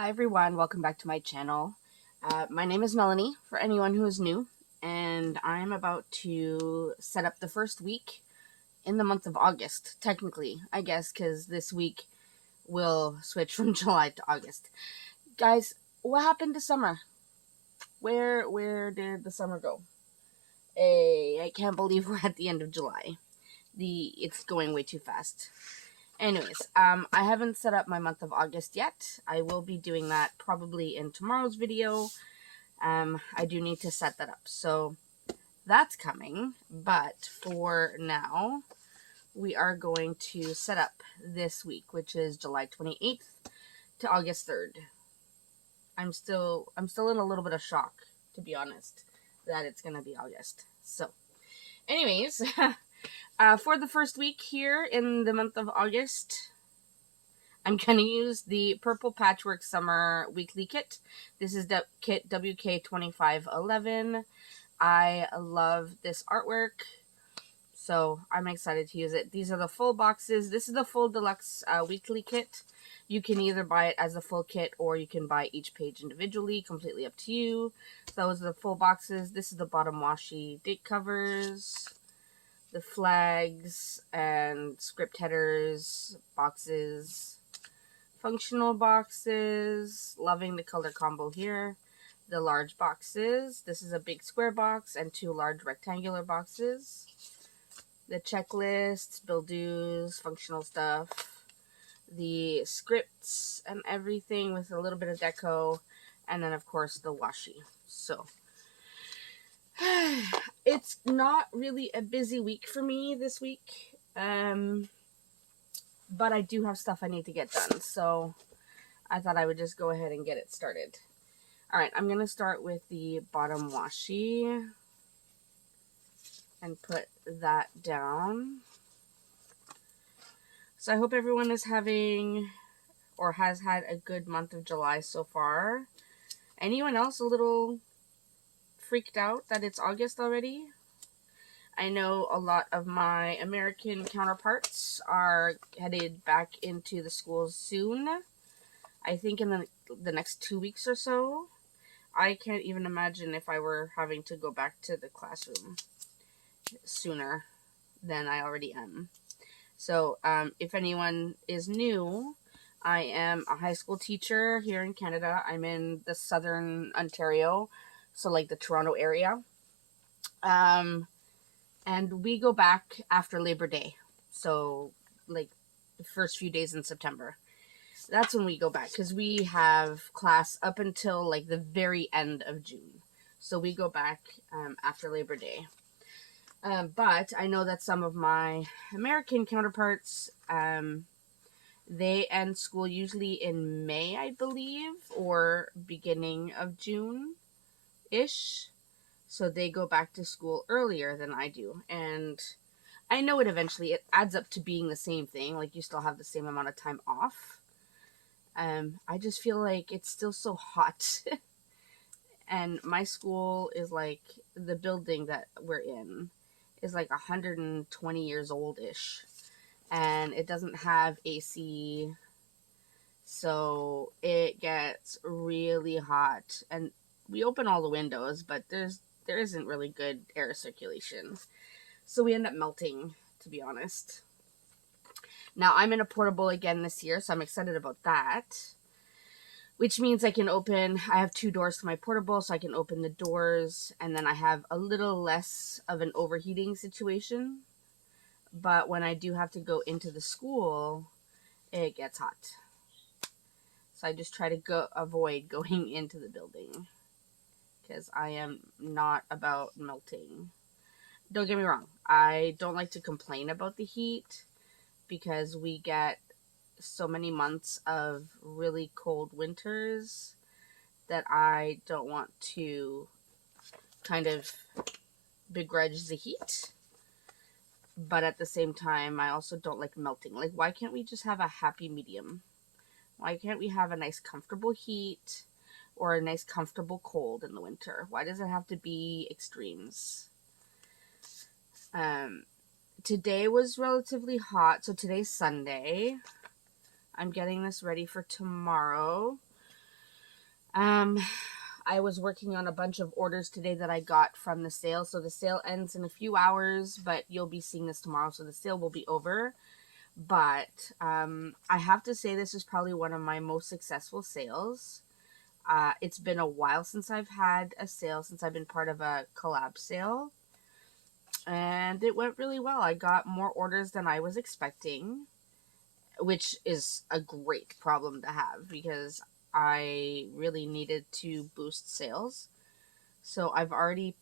Hi everyone, welcome back to my channel. My name is Melanie, for anyone who is new, and I'm about to set up the first week in the month of August, technically, I guess, because this week will switch from July to August. Guys, what happened to summer? Where did the summer go? I can't believe we're at the end of July. It's going way too fast. Anyways, I haven't set up my month of August yet. I will be doing that probably in tomorrow's video. I do need to set that up. So that's coming. But for now, we are going to set up this week, which is July 28th to August 3rd. I'm still in a little bit of shock, to be honest, that it's going to be August. So anyways, for the first week here in the month of August, I'm going to use the Purple Patchwork Summer Weekly Kit. This is the kit WK2511. I love this artwork, so I'm excited to use it. These are the full boxes. This is the full deluxe weekly kit. You can either buy it as a full kit or you can buy each page individually, completely up to you. Those are the full boxes. This is the bottom washi date covers, the flags and script headers, boxes, functional boxes, loving the color combo here, the large boxes. This is a big square box and two large rectangular boxes. The checklist, bill-dos, functional stuff, the scripts and everything with a little bit of deco, and then of course the washi. So it's not really a busy week for me this week, but I do have stuff I need to get done, so I thought I would just go ahead and get it started. Alright, I'm going to start with the bottom washi and put that down. So I hope everyone is having or has had a good month of July so far. Anyone else a little freaked out that it's August already? I know a lot of my American counterparts are headed back into the schools soon. I think in the next 2 weeks or so. I can't even imagine if I were having to go back to the classroom sooner than I already am. So if anyone is new, I am a high school teacher here in Canada. I'm in the southern Ontario, so like the Toronto area. And we go back after Labor Day, so like the first few days in September. That's when we go back, because we have class up until like the very end of June. So we go back after Labor Day. But I know that some of my American counterparts, they end school usually in May, I believe, or beginning of June-ish. So they go back to school earlier than I do. And I know it adds up to being the same thing. Like, you still have the same amount of time off. I just feel like it's still so hot. And my school is like, the building that we're in is like 120 years old-ish. And it doesn't have AC. So it gets really hot. And we open all the windows, but there isn't really good air circulation. So we end up melting, to be honest. Now, I'm in a portable again this year, so I'm excited about that. Which means I have 2 doors to my portable, so I can open the doors, and then I have a little less of an overheating situation. But when I do have to go into the school, it gets hot. So I just try to avoid going into the building, because I am not about melting. Don't get me wrong, I don't like to complain about the heat, because we get so many months of really cold winters that I don't want to kind of begrudge the heat. But at the same time, I also don't like melting. Like, why can't we just have a happy medium? Why can't we have a nice comfortable heat or a nice comfortable cold in the winter? Why does it have to be extremes? Today was relatively hot, so today's Sunday. I'm getting this ready for tomorrow. Um, I was working on a bunch of orders today that I got from the sale. So the sale ends in a few hours, but you'll be seeing this tomorrow. So the sale will be over. But I have to say this is probably one of my most successful sales. It's been a while since I've had a sale, since I've been part of a collab sale. And it went really well. I got more orders than I was expecting, which is a great problem to have because I really needed to boost sales. So I've already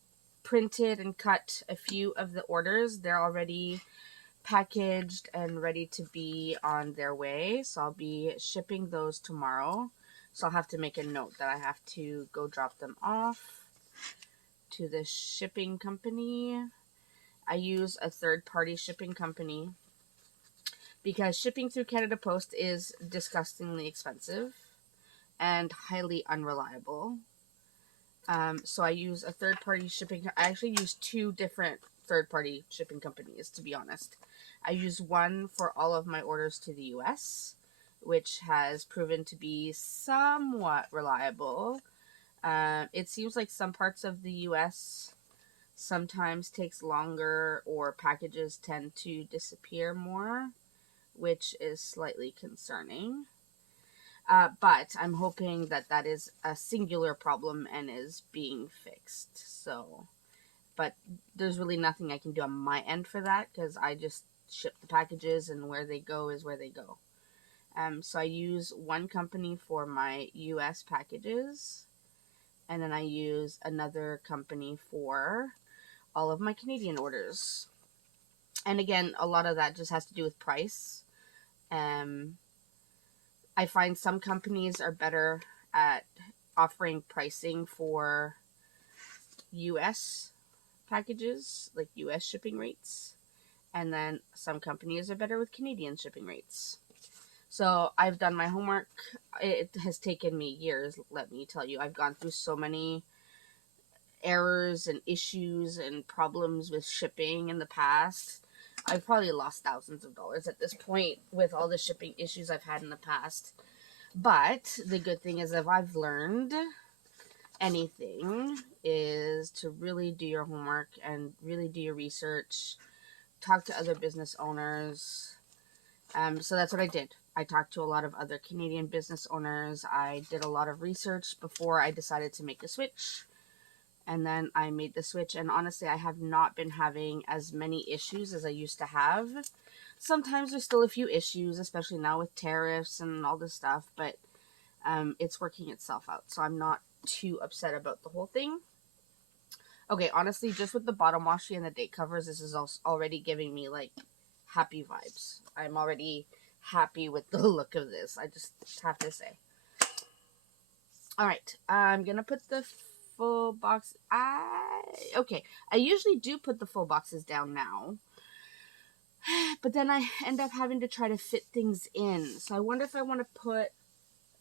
printed and cut a few of the orders. They're already packaged and ready to be on their way. So I'll be shipping those tomorrow. So I'll have to make a note that I have to go drop them off to the shipping company. I use a third-party shipping company because shipping through Canada Post is disgustingly expensive and highly unreliable. So I use a third-party shipping. I actually use two different third-party shipping companies, to be honest. I use one for all of my orders to the US, which has proven to be somewhat reliable. It seems like some parts of the US sometimes takes longer, or packages tend to disappear more, which is slightly concerning. But I'm hoping that that is a singular problem and is being fixed. So, but there's really nothing I can do on my end for that because I just ship the packages and where they go is where they go. So I use one company for my US packages, and then I use another company for all of my Canadian orders. And again, a lot of that just has to do with price. I find some companies are better at offering pricing for US packages, like US shipping rates. And then some companies are better with Canadian shipping rates. So I've done my homework. It has taken me years, let me tell you. I've gone through so many errors and issues and problems with shipping in the past. I've probably lost thousands of dollars at this point with all the shipping issues I've had in the past. But the good thing is, if I've learned anything, is to really do your homework and really do your research. Talk to other business owners. So that's what I did. I talked to a lot of other Canadian business owners. I did a lot of research before I decided to make the switch. And then I made the switch, and honestly, I have not been having as many issues as I used to have. Sometimes there's still a few issues, especially now with tariffs and all this stuff, but it's working itself out, so I'm not too upset about the whole thing. Okay, honestly, just with the bottom washi and the date covers, this is already giving me, like, happy vibes. I'm already happy with the look of this, I just have to say. Alright, I'm gonna put the full box. Okay, I usually do put the full boxes down now, but then I end up having to try to fit things in. So I wonder if I want to put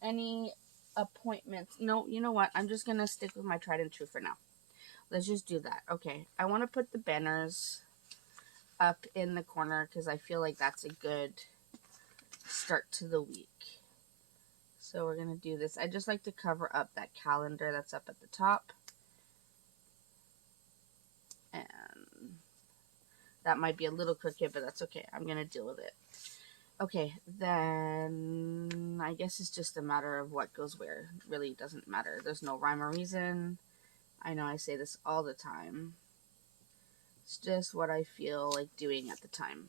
any appointments. No, you know what? I'm just gonna stick with my tried and true for now. Let's just do that. Okay, I want to put the banners up in the corner because I feel like that's a good start to the week. So we're going to do this. I just like to cover up that calendar that's up at the top. And that might be a little crooked, but that's okay. I'm going to deal with it. Okay, then I guess it's just a matter of what goes where. It really doesn't matter. There's no rhyme or reason. I know I say this all the time. It's just what I feel like doing at the time.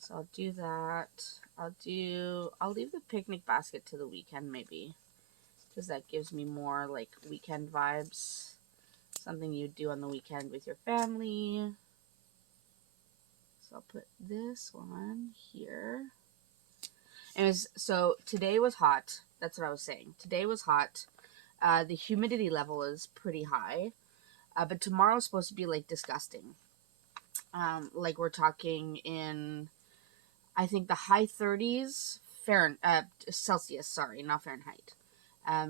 So I'll do that. I'll leave the picnic basket to the weekend maybe, because that gives me more like weekend vibes. Something you do on the weekend with your family. So I'll put this one here. Anyways, so today was hot. That's what I was saying. Today was hot. The humidity level is pretty high. But tomorrow's supposed to be like disgusting. Like we're talking in, I think, the high 30s Celsius, sorry, not Fahrenheit.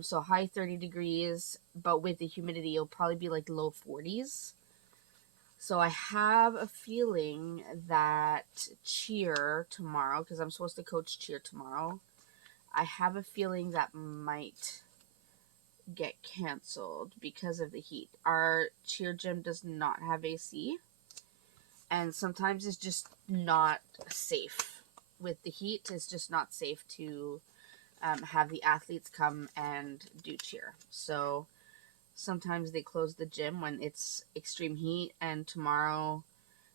So high 30 degrees, but with the humidity, it'll probably be like low 40s. So I have a feeling that cheer tomorrow, because I'm supposed to coach cheer tomorrow, I have a feeling that might get canceled because of the heat. Our cheer gym does not have AC, and sometimes it's just not safe. With the heat, it's just not safe to have the athletes come and do cheer. So sometimes they close the gym when it's extreme heat, and tomorrow,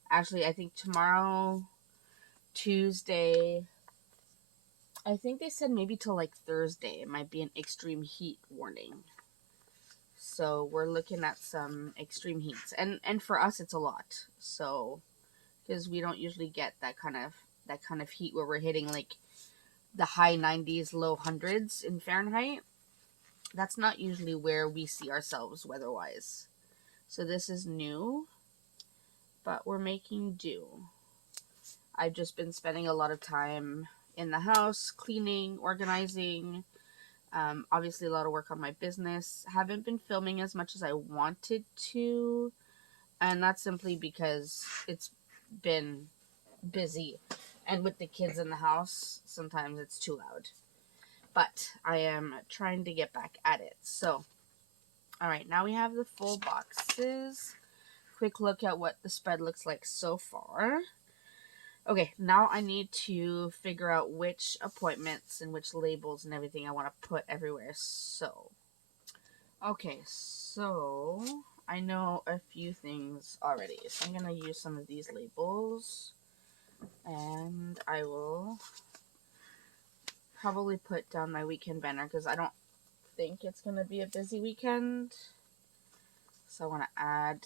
actually, I think tomorrow, Tuesday, I think they said maybe till like Thursday, it might be an extreme heat warning. So we're looking at some extreme heats, and for us it's a lot. So because we don't usually get that kind of heat where we're hitting like the high 90s, low hundreds in Fahrenheit. That's not usually where we see ourselves weather-wise. So this is new, but we're making do. I've just been spending a lot of time in the house, cleaning, organizing, obviously a lot of work on my business. Haven't been filming as much as I wanted to, and that's simply because it's been busy. And with the kids in the house, sometimes it's too loud. But I am trying to get back at it. So, alright, now we have the full boxes. Quick look at what the spread looks like so far. Okay, now I need to figure out which appointments and which labels and everything I want to put everywhere. So, okay, so I know a few things already. So I'm going to use some of these labels, and I will probably put down my weekend banner because I don't think it's going to be a busy weekend. So I want to add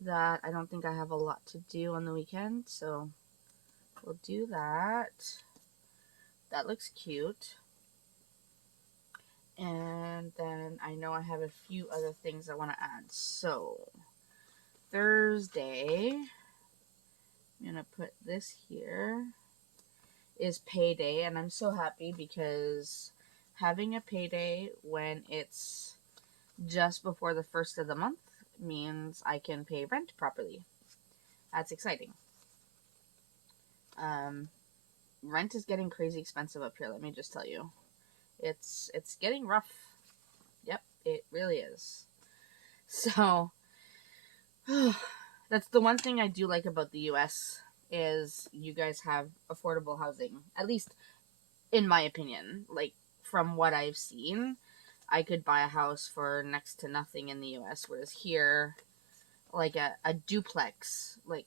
that. I don't think I have a lot to do on the weekend, so we'll do that. That looks cute. And then I know I have a few other things I want to add. So Thursday, I'm going to put this here, is payday, and I'm so happy because having a payday when it's just before the first of the month means I can pay rent properly. That's exciting. Rent is getting crazy expensive up here, let me just tell you. It's getting rough. Yep, it really is. So, that's the one thing I do like about the US is you guys have affordable housing. At least, in my opinion. Like, from what I've seen, I could buy a house for next to nothing in the US, whereas here, like a duplex, like,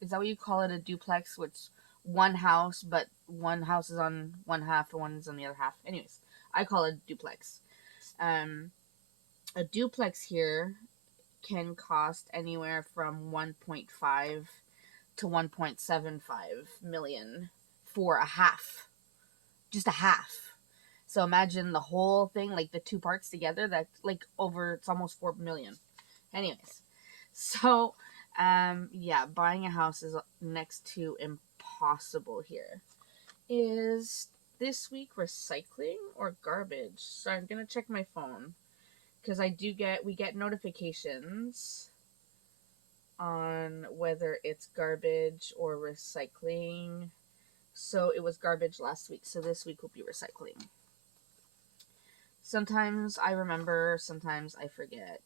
is that what you call it, a duplex? Which one house, but one house is on one half and one is on the other half. Anyways, I call it duplex. A duplex here can cost anywhere from 1.5 to 1.75 million for a half. Just a half. So imagine the whole thing, like the two parts together, that's like over, it's almost 4 million. Anyways, so, yeah, buying a house is next to impossible here. Is this week recycling or garbage? So I'm gonna check my phone, because we get notifications on whether it's garbage or recycling. So it was garbage last week, so this week will be recycling. Sometimes I remember, sometimes I forget.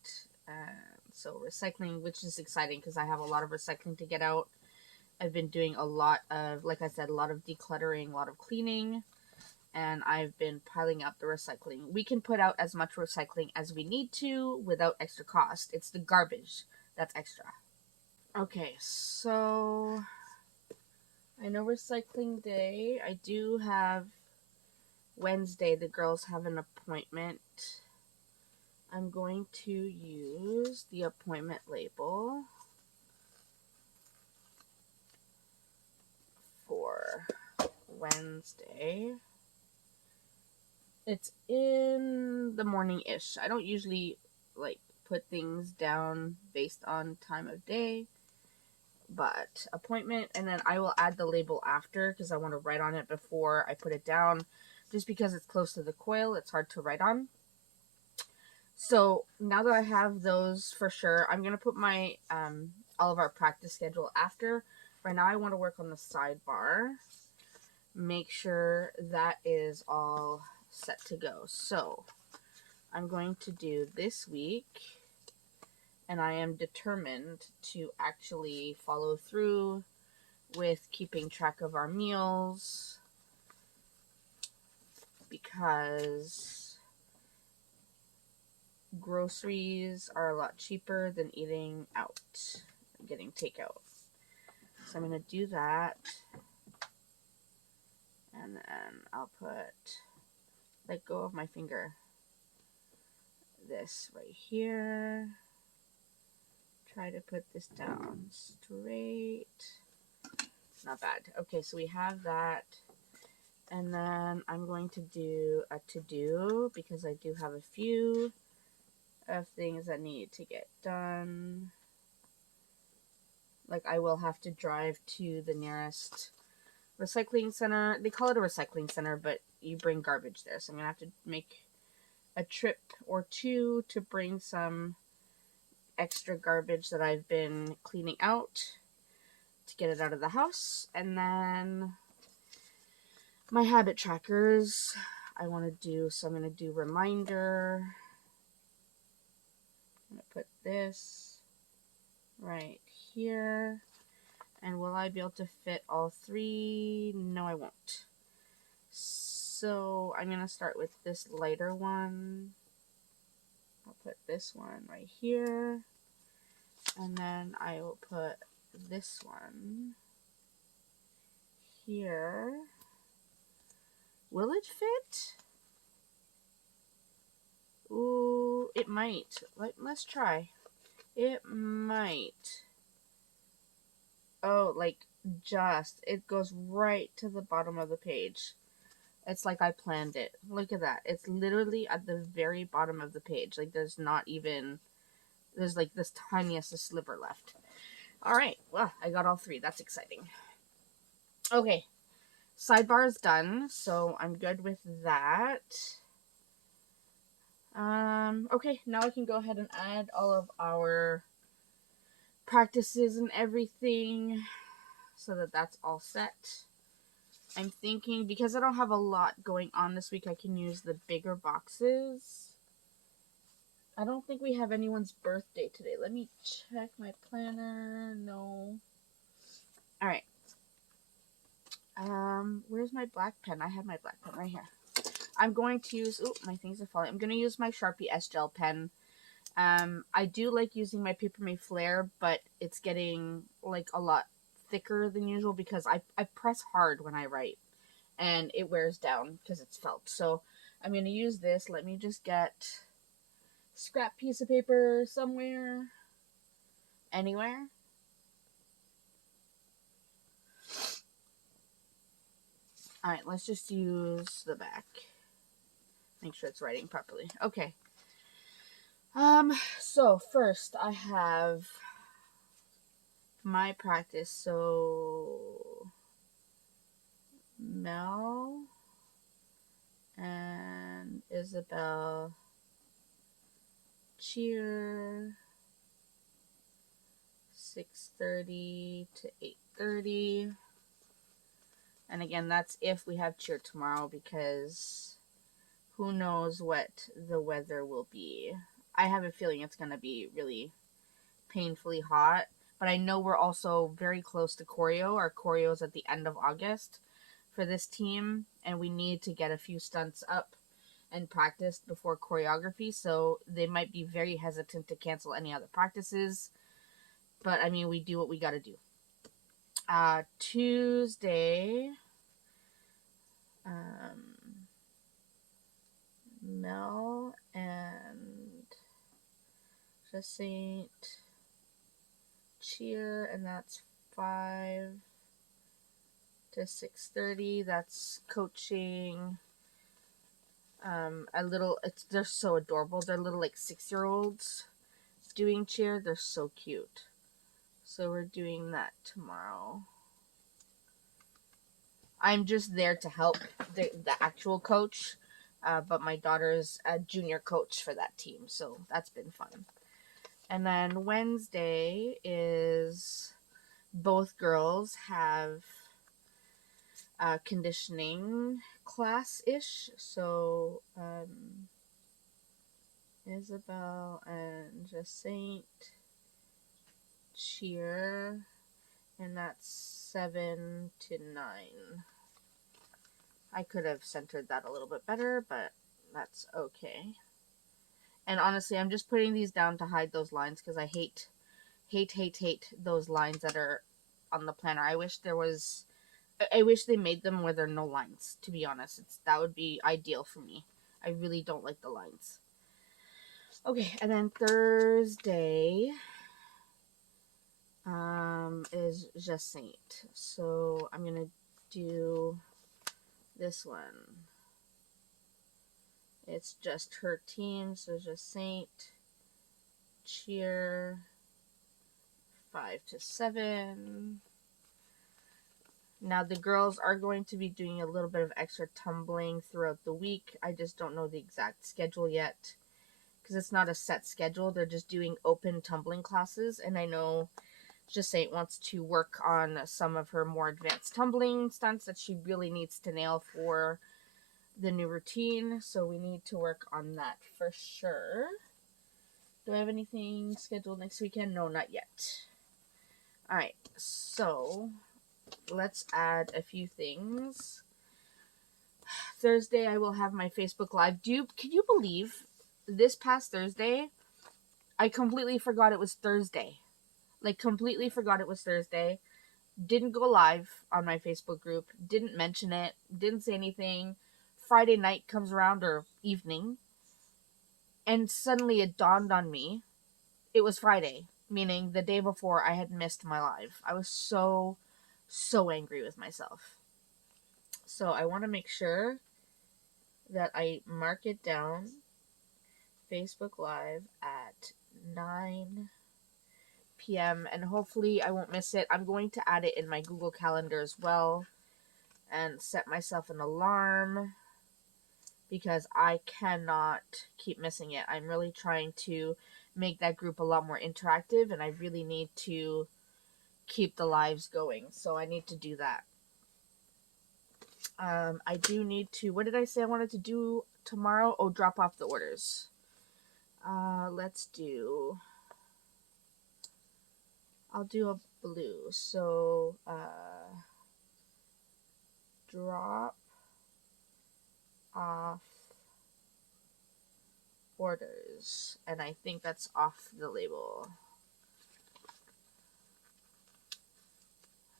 So recycling, which is exciting because I have a lot of recycling to get out. I've been doing a lot of, like I said, a lot of decluttering, a lot of cleaning, and I've been piling up the recycling. We can put out as much recycling as we need to without extra cost. It's the garbage that's extra. Okay, so I know recycling day. I do have Wednesday, the girls have an appointment. I'm going to use the appointment label for Wednesday. It's in the morning-ish. I don't usually like put things down based on time of day, but appointment, and then I will add the label after because I want to write on it before I put it down. Just because it's close to the coil, it's hard to write on. So now that I have those for sure, I'm going to put my all of our practice schedule after. Right now I want to work on the sidebar. Make sure that is all set to go. So I'm going to do this week, and I am determined to actually follow through with keeping track of our meals, because groceries are a lot cheaper than eating out, getting takeout. So I'm going to do that. And then I'll let go of my finger, this right here. Try to put this down straight. Not bad. Okay, so we have that. And then I'm going to do a to-do, because I do have a few of things that need to get done. Like, I will have to drive to the nearest recycling center. They call it a recycling center, but you bring garbage there. So I'm going to have to make a trip or two to bring some extra garbage that I've been cleaning out to get it out of the house. And then my habit trackers I want to do. So I'm going to do reminder. I'm going to put this right here. And will I be able to fit all three? No, I won't. So I'm going to start with this lighter one. I'll put this one right here. And then I will put this one here. Will it fit? Ooh, it might. Let's try. It might. Oh, like, just. It goes right to the bottom of the page. It's like I planned it. Look at that. It's literally at the very bottom of the page. Like, there's not even... There's, like, this tiniest sliver left. Alright. Well, I got all three. That's exciting. Okay. Sidebar is done, so I'm good with that. Okay, now I can go ahead and add all of our practices and everything so that that's all set. I'm thinking, because I don't have a lot going on this week, I can use the bigger boxes. I don't think we have anyone's birthday today. Let me check my planner. No. Alright. Where's my black pen? I have my black pen right here. I'm going to use... Oh, my things are falling. I'm going to use my Sharpie S-Gel pen. I do like using my Paper Mate Flare, but it's getting, like, a lot thicker than usual because I press hard when I write. And it wears down because it's felt. So, I'm going to use this. Let me just get a scrap piece of paper somewhere. Anywhere. Alright, let's just use the back. Make sure it's writing properly. Okay. So first I have my practice. So Mel and Isabel cheer 6:30 to 8:30. And again, that's if we have cheer tomorrow, because who knows what the weather will be. I have a feeling it's going to be really painfully hot. But I know we're also very close to choreo. Our choreo is at the end of August for this team. And we need to get a few stunts up and practiced before choreography. So they might be very hesitant to cancel any other practices. But, I mean, we do what we got to do. Tuesday, Mel and Jacint cheer, and that's 5 to 6:30. That's coaching. They're so adorable. They're little, like, 6-year-olds doing cheer. They're so cute. So we're doing that tomorrow. I'm just there to help the actual coach, but my daughter's a junior coach for that team, so that's been fun. And then Wednesday is both girls have a conditioning class-ish, so Isabel and Jacint cheer, and that's 7 to 9. I could have centered that a little bit better, but that's okay. And honestly, I'm just putting these down to hide those lines because I hate those lines that are on the planner. I wish they made them where there are no lines, to be honest. That would be ideal for me. I really don't like the lines. Okay, and then Thursday is Jacint. So I'm gonna do this one. It's just her team, so Jacint cheer 5 to 7. Now the girls are going to be doing a little bit of extra tumbling throughout the week. I just don't know the exact schedule yet because it's not a set schedule. They're just doing open tumbling classes, and I know Jacint wants to work on some of her more advanced tumbling stunts that she really needs to nail for the new routine, so we need to work on that for sure. Do I have anything scheduled next weekend? No, not yet. Alright, so let's add a few things. Thursday I will have my Facebook Live. Can you believe this past Thursday I completely forgot it was Thursday. Like, completely forgot it was Thursday. Didn't go live on my Facebook group. Didn't mention it. Didn't say anything. Friday night comes around, or evening, and suddenly it dawned on me it was Friday, meaning the day before I had missed my live. I was so angry with myself. So I want to make sure that I mark it down. Facebook Live at 9 p.m. and hopefully I won't miss it. I'm going to add it in my Google Calendar as well and set myself an alarm because I cannot keep missing it. I'm really trying to make that group a lot more interactive, and I really need to keep the lives going, so I need to do that. I do need to, what did I say I wanted to do tomorrow? Oh, drop off the orders. Let's do, I'll do a blue, so, drop off orders, and I think that's off the label.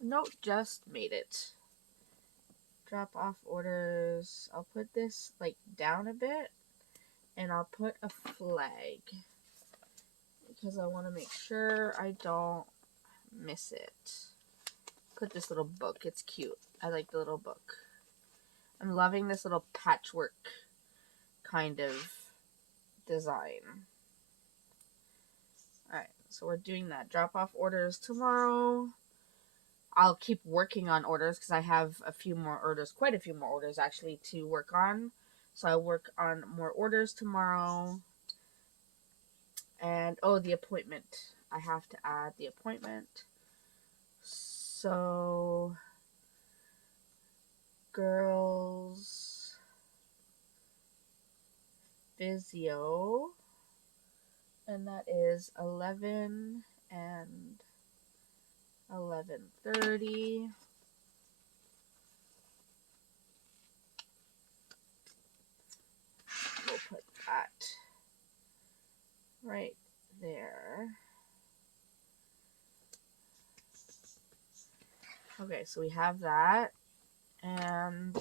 Nope, just made it. Drop off orders. I'll put this like down a bit, and I'll put a flag because I want to make sure I don't miss it. Put this little book. It's cute. I like the little book. I'm loving this little patchwork kind of design. Alright, so we're doing that. Drop off orders tomorrow. I'll keep working on orders because I have a few more orders, quite a few more orders actually to work on. So I'll work on more orders tomorrow. And, oh, the appointment. I have to add the appointment. So, girls physio, and that is 11 and 11:30. We'll put that right there. Okay, so we have that, and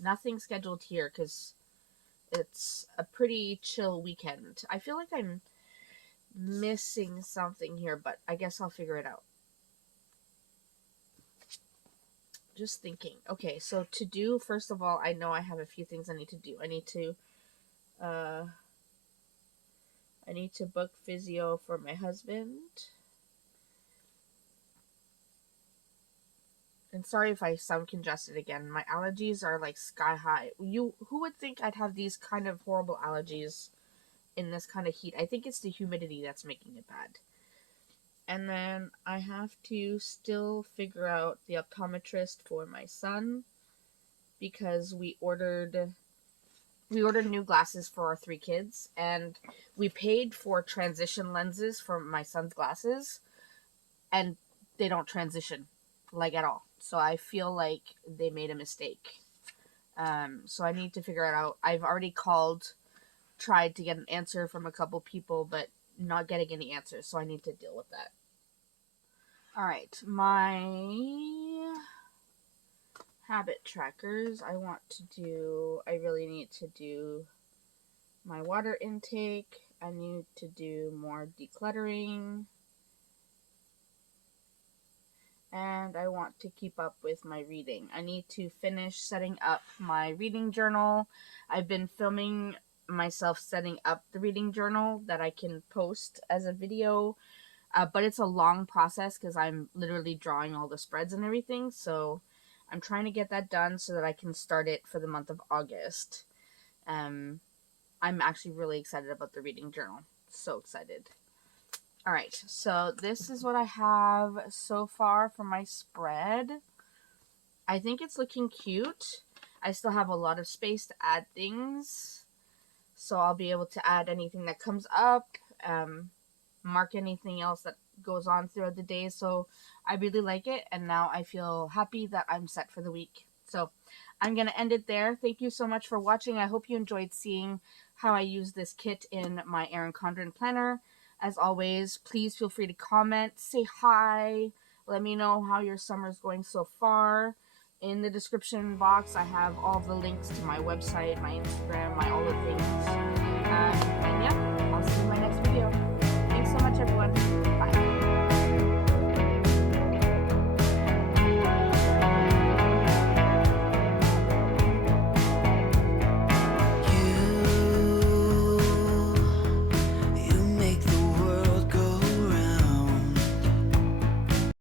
nothing scheduled here because it's a pretty chill weekend. I feel like I'm missing something here, but I guess I'll figure it out. Just thinking. Okay, so to do, first of all, I know I have a few things I need to do. I need to book physio for my husband. And sorry if I sound congested again. My allergies are like sky high. Who would think I'd have these kind of horrible allergies in this kind of heat? I think it's the humidity that's making it bad. And then I have to still figure out the optometrist for my son because we ordered we ordered new glasses for our 3 kids, and we paid for transition lenses for my son's glasses, and they don't transition like at all. So I feel like they made a mistake. So I need to figure it out. I've already tried to get an answer from a couple people, but not getting any answers, so I need to deal with that. Alright, my habit trackers. I really need to do my water intake. I need to do more decluttering. And I want to keep up with my reading. I need to finish setting up my reading journal. I've been filming myself setting up the reading journal that I can post as a video, but it's a long process because I'm literally drawing all the spreads and everything, so I'm trying to get that done so that I can start it for the month of August. I'm actually really excited about the reading journal. So excited. Alright, so this is what I have so far for my spread. I think it's looking cute. I still have a lot of space to add things, so I'll be able to add anything that comes up, mark anything else that goes on throughout the day. So I really like it, and now I feel happy that I'm set for the week. So I'm going to end it there. Thank you so much for watching. I hope you enjoyed seeing how I use this kit in my Erin Condren planner. As always, please feel free to comment, say hi, let me know how your summer's going so far. In the description box, I have all the links to my website, my Instagram, my all the things. And yeah, I'll see you in my next video. Thanks so much, everyone. Bye.